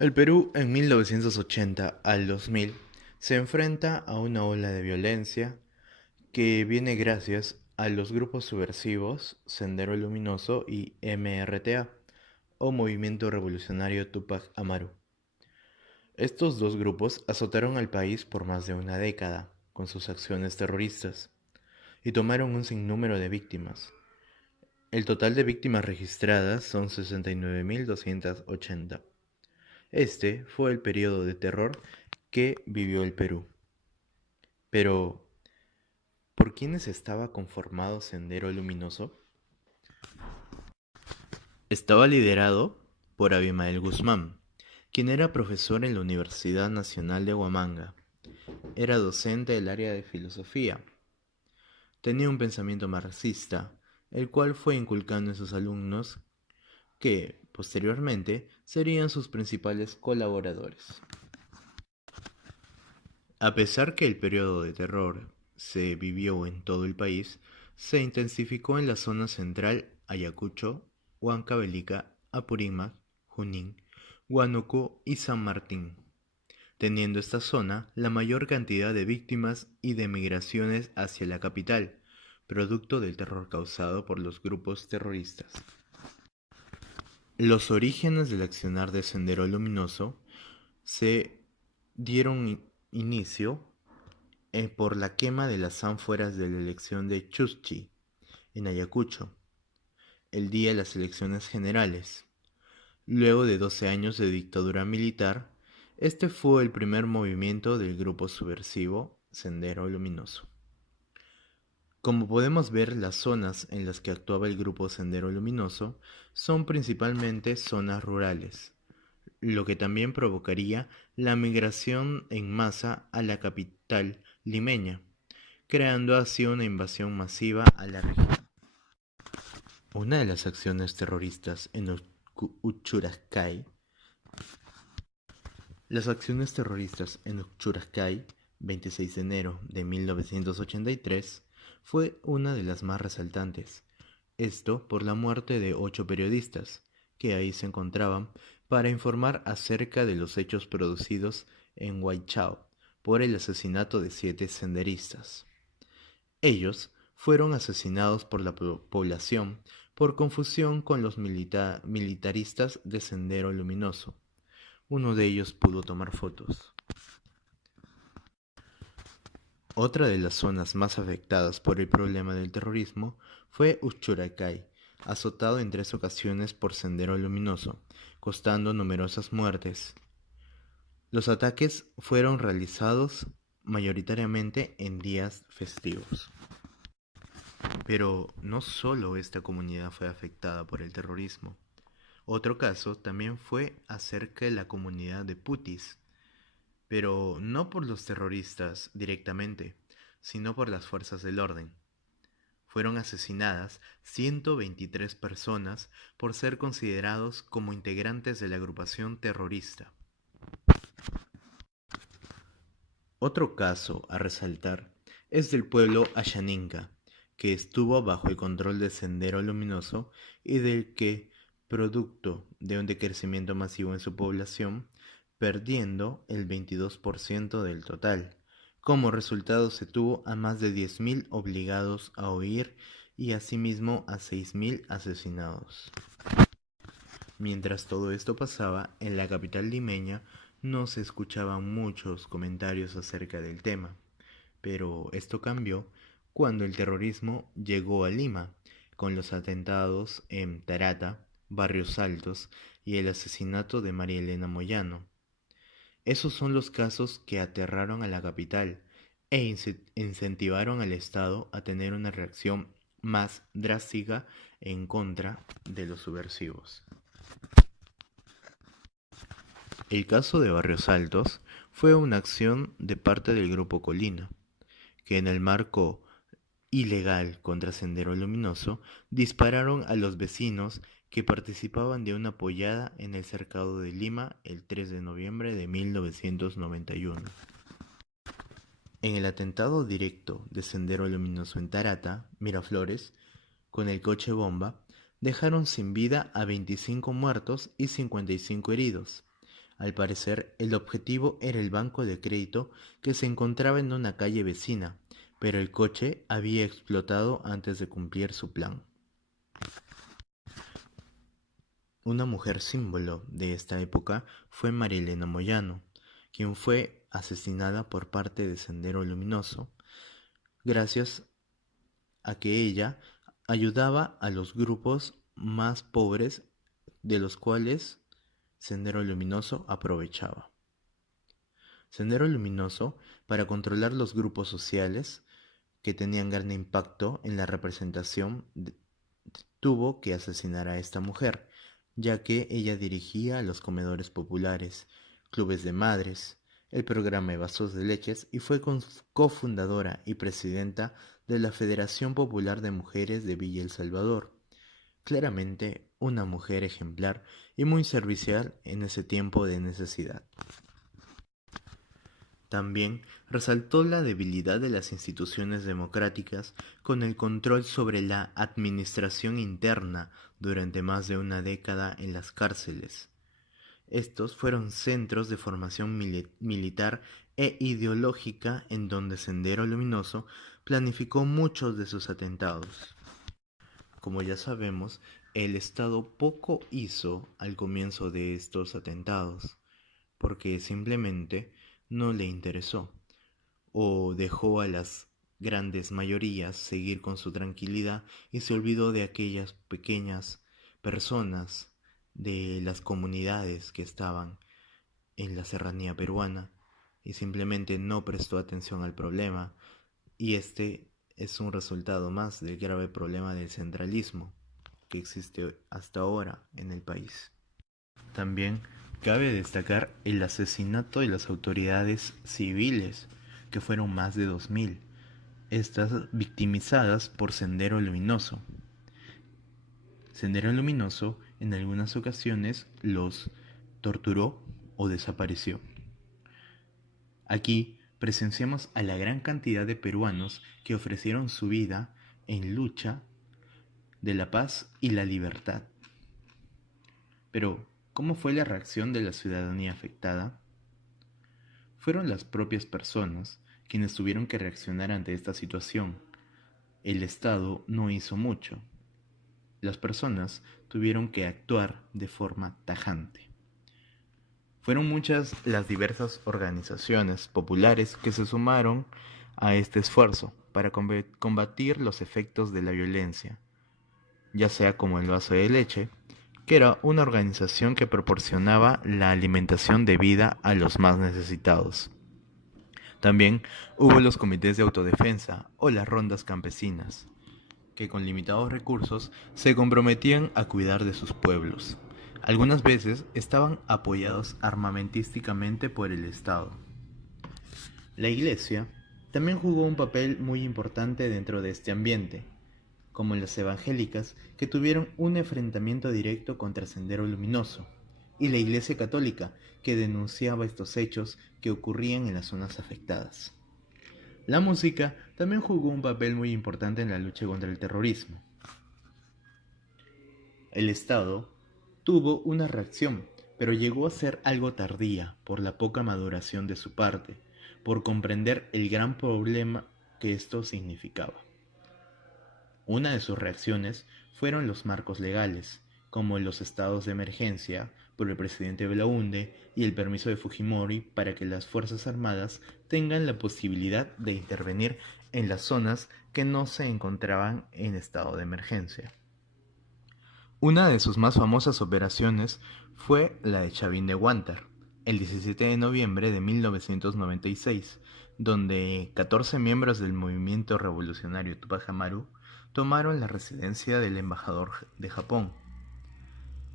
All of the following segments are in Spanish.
El Perú en 1980 al 2000 se enfrenta a una ola de violencia que viene gracias a los grupos subversivos Sendero Luminoso y MRTA, o Movimiento Revolucionario Tupac Amaru. Estos dos grupos azotaron al país por más de una década con sus acciones terroristas y tomaron un sinnúmero de víctimas. El total de víctimas registradas son 69.280. Este fue el periodo de terror que vivió el Perú. Pero, ¿por quiénes estaba conformado Sendero Luminoso? Estaba liderado por Abimael Guzmán, quien era profesor en la Universidad Nacional de Huamanga. Era docente del área de filosofía. Tenía un pensamiento marxista, el cual fue inculcando en sus alumnos que, posteriormente, serían sus principales colaboradores. A pesar que el periodo de terror se vivió en todo el país, se intensificó en la zona central: Ayacucho, Huancavelica, Apurímac, Junín, Huánuco y San Martín, teniendo esta zona la mayor cantidad de víctimas y de migraciones hacia la capital, producto del terror causado por los grupos terroristas. Los orígenes del accionar de Sendero Luminoso se dieron inicio por la quema de las ánforas de la elección de Chuschi, en Ayacucho, el día de las elecciones generales. Luego de 12 años de dictadura militar, este fue el primer movimiento del grupo subversivo Sendero Luminoso. Como podemos ver, las zonas en las que actuaba el grupo Sendero Luminoso son principalmente zonas rurales, lo que también provocaría la migración en masa a la capital limeña, creando así una invasión masiva a la región. Una de las acciones terroristas en Uchurascay, las acciones terroristas en Uchurascay, 26 de enero de 1983, fue una de las más resaltantes. Esto por la muerte de 8 periodistas, que ahí se encontraban para informar acerca de los hechos producidos en Huaychao por el asesinato de 7 senderistas. Ellos fueron asesinados por la población por confusión con los militaristas de Sendero Luminoso. Uno de ellos pudo tomar fotos. Otra de las zonas más afectadas por el problema del terrorismo fue Uchuracay, azotado en 3 ocasiones por Sendero Luminoso, costando numerosas muertes. Los ataques fueron realizados mayoritariamente en días festivos. Pero no solo esta comunidad fue afectada por el terrorismo. Otro caso también fue acerca de la comunidad de Putis, pero no por los terroristas directamente, sino por las fuerzas del orden. Fueron asesinadas 123 personas por ser considerados como integrantes de la agrupación terrorista. Otro caso a resaltar es del pueblo Ayaninka, que estuvo bajo el control de Sendero Luminoso y del que, producto de un decrecimiento masivo en su población, perdiendo el 22% del total. Como resultado se tuvo a más de 10.000 obligados a huir y asimismo a 6.000 asesinados. Mientras todo esto pasaba, en la capital limeña no se escuchaban muchos comentarios acerca del tema, pero esto cambió cuando el terrorismo llegó a Lima, con los atentados en Tarata, Barrios Altos y el asesinato de María Elena Moyano. Esos son los casos que aterraron a la capital e incentivaron al Estado a tener una reacción más drástica en contra de los subversivos. El caso de Barrios Altos fue una acción de parte del Grupo Colina, que en el marco ilegal contra Sendero Luminoso dispararon a los vecinos que participaban de una pollada en el cercado de Lima el 3 de noviembre de 1991. En el atentado directo de Sendero Luminoso en Tarata, Miraflores, con el coche bomba, dejaron sin vida a 25 muertos y 55 heridos. Al parecer, el objetivo era el banco de crédito que se encontraba en una calle vecina, pero el coche había explotado antes de cumplir su plan. Una mujer símbolo de esta época fue Marilena Moyano, quien fue asesinada por parte de Sendero Luminoso, gracias a que ella ayudaba a los grupos más pobres de los cuales Sendero Luminoso aprovechaba. Sendero Luminoso, para controlar los grupos sociales que tenían gran impacto en la representación, tuvo que asesinar a esta mujer, ya que ella dirigía los comedores populares, clubes de madres, el programa de vasos de leches y fue cofundadora y presidenta de la Federación Popular de Mujeres de Villa El Salvador. Claramente una mujer ejemplar y muy servicial en ese tiempo de necesidad. También resaltó la debilidad de las instituciones democráticas con el control sobre la administración interna durante más de una década en las cárceles. Estos fueron centros de formación militar e ideológica en donde Sendero Luminoso planificó muchos de sus atentados. Como ya sabemos, el Estado poco hizo al comienzo de estos atentados, porque simplemente no le interesó, o dejó a las grandes mayorías seguir con su tranquilidad y se olvidó de aquellas pequeñas personas de las comunidades que estaban en la serranía peruana y simplemente no prestó atención al problema, y este es un resultado más del grave problema del centralismo que existe hasta ahora en el país. También cabe destacar el asesinato de las autoridades civiles, que fueron más de 2000, estas victimizadas por Sendero Luminoso. Sendero Luminoso en algunas ocasiones los torturó o desapareció. Aquí presenciamos a la gran cantidad de peruanos que ofrecieron su vida en lucha de la paz y la libertad. Pero, ¿cómo fue la reacción de la ciudadanía afectada? Fueron las propias personas quienes tuvieron que reaccionar ante esta situación. El Estado no hizo mucho. Las personas tuvieron que actuar de forma tajante. Fueron muchas las diversas organizaciones populares que se sumaron a este esfuerzo para combatir los efectos de la violencia, ya sea como el Vaso de Leche, que era una organización que proporcionaba la alimentación debida a los más necesitados. También hubo los comités de autodefensa o las rondas campesinas, que con limitados recursos se comprometían a cuidar de sus pueblos. Algunas veces estaban apoyados armamentísticamente por el Estado. La Iglesia también jugó un papel muy importante dentro de este ambiente, como las evangélicas, que tuvieron un enfrentamiento directo contra Sendero Luminoso, y la Iglesia Católica, que denunciaba estos hechos que ocurrían en las zonas afectadas. La música también jugó un papel muy importante en la lucha contra el terrorismo. El Estado tuvo una reacción, pero llegó a ser algo tardía por la poca maduración de su parte, por comprender el gran problema que esto significaba. Una de sus reacciones fueron los marcos legales, como los estados de emergencia por el presidente Belaúnde y el permiso de Fujimori para que las Fuerzas Armadas tengan la posibilidad de intervenir en las zonas que no se encontraban en estado de emergencia. Una de sus más famosas operaciones fue la de Chavín de Huántar, el 17 de noviembre de 1996, donde 14 miembros del movimiento revolucionario Tupac Amaru tomaron la residencia del embajador de Japón.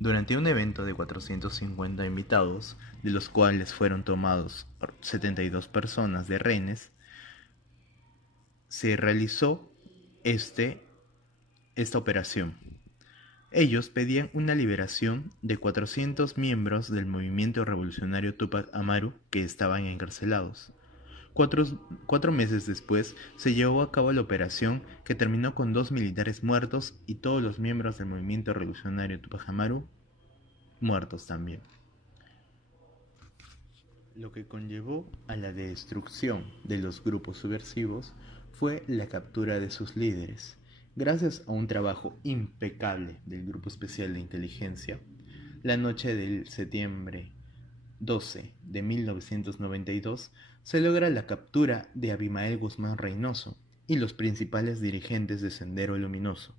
Durante un evento de 450 invitados, de los cuales fueron tomados 72 personas de rehenes, se realizó esta operación. Ellos pedían una liberación de 400 miembros del movimiento revolucionario Tupac Amaru que estaban encarcelados. Cuatro meses después se llevó a cabo la operación que terminó con 2 militares muertos y todos los miembros del movimiento revolucionario Tupac Amaru muertos también. Lo que conllevó a la destrucción de los grupos subversivos fue la captura de sus líderes. Gracias a un trabajo impecable del Grupo Especial de Inteligencia, la noche del septiembre 12 de 1992 se logra la captura de Abimael Guzmán Reynoso y los principales dirigentes de Sendero Luminoso.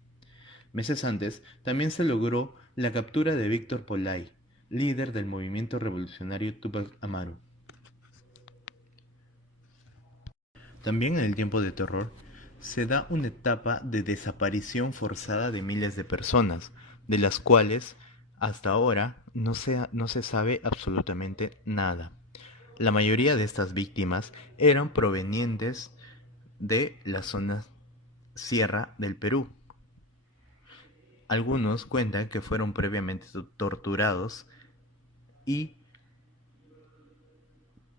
Meses antes, también se logró la captura de Víctor Polay, líder del movimiento revolucionario Túpac Amaru. También en el tiempo de terror se da una etapa de desaparición forzada de miles de personas, de las cuales hasta ahora no se sabe absolutamente nada. La mayoría de estas víctimas eran provenientes de la zona sierra del Perú. Algunos cuentan que fueron previamente torturados y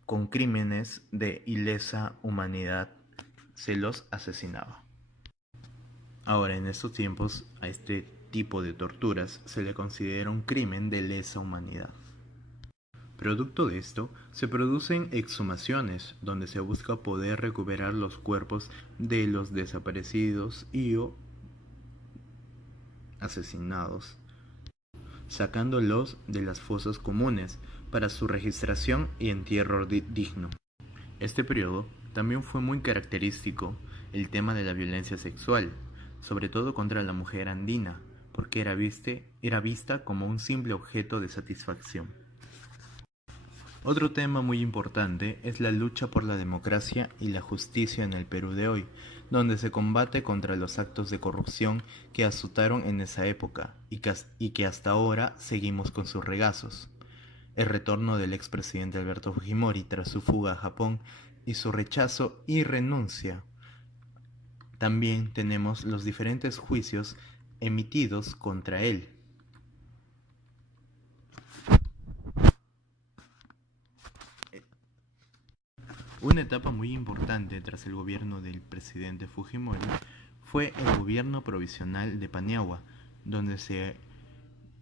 con crímenes de ilesa humanidad se los asesinaba. Ahora, en estos tiempos, a este tipo de torturas se le considera un crimen de lesa humanidad. Producto de esto, se producen exhumaciones, donde se busca poder recuperar los cuerpos de los desaparecidos y o asesinados, sacándolos de las fosas comunes para su registración y entierro digno. Este periodo también fue muy característico el tema de la violencia sexual, sobre todo contra la mujer andina, porque era vista como un simple objeto de satisfacción. Otro tema muy importante es la lucha por la democracia y la justicia en el Perú de hoy, donde se combate contra los actos de corrupción que azotaron en esa época y que hasta ahora seguimos con sus regazos. El retorno del expresidente Alberto Fujimori tras su fuga a Japón y su rechazo y renuncia. También tenemos los diferentes juicios emitidos contra él. Una etapa muy importante tras el gobierno del presidente Fujimori fue el gobierno provisional de Paniagua, donde se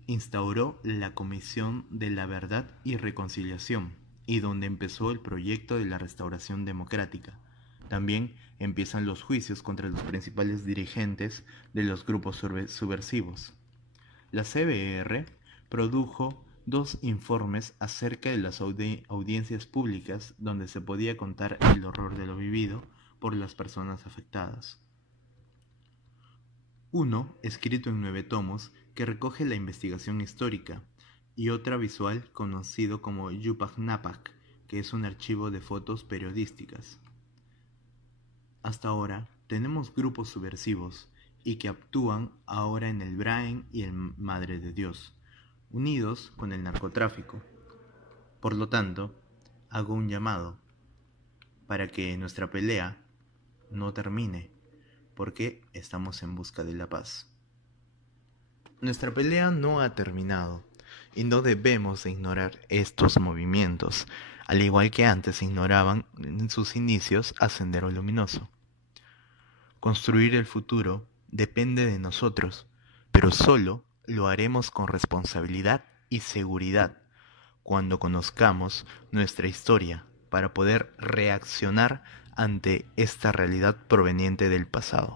instauró la Comisión de la Verdad y Reconciliación y donde empezó el proyecto de la restauración democrática. También empiezan los juicios contra los principales dirigentes de los grupos subversivos. La CBR produjo 2 informes acerca de las audiencias públicas donde se podía contar el horror de lo vivido por las personas afectadas. Uno, escrito en 9 tomos, que recoge la investigación histórica, y otra visual conocido como Yupac Napac, que es un archivo de fotos periodísticas. Hasta ahora tenemos grupos subversivos y que actúan ahora en el Brain y el Madre de Dios, unidos con el narcotráfico. Por lo tanto, hago un llamado para que nuestra pelea no termine, porque estamos en busca de la paz. Nuestra pelea no ha terminado y no debemos ignorar estos movimientos, al igual que antes ignoraban en sus inicios a Sendero Luminoso. Construir el futuro depende de nosotros, pero solo lo haremos con responsabilidad y seguridad cuando conozcamos nuestra historia para poder reaccionar ante esta realidad proveniente del pasado.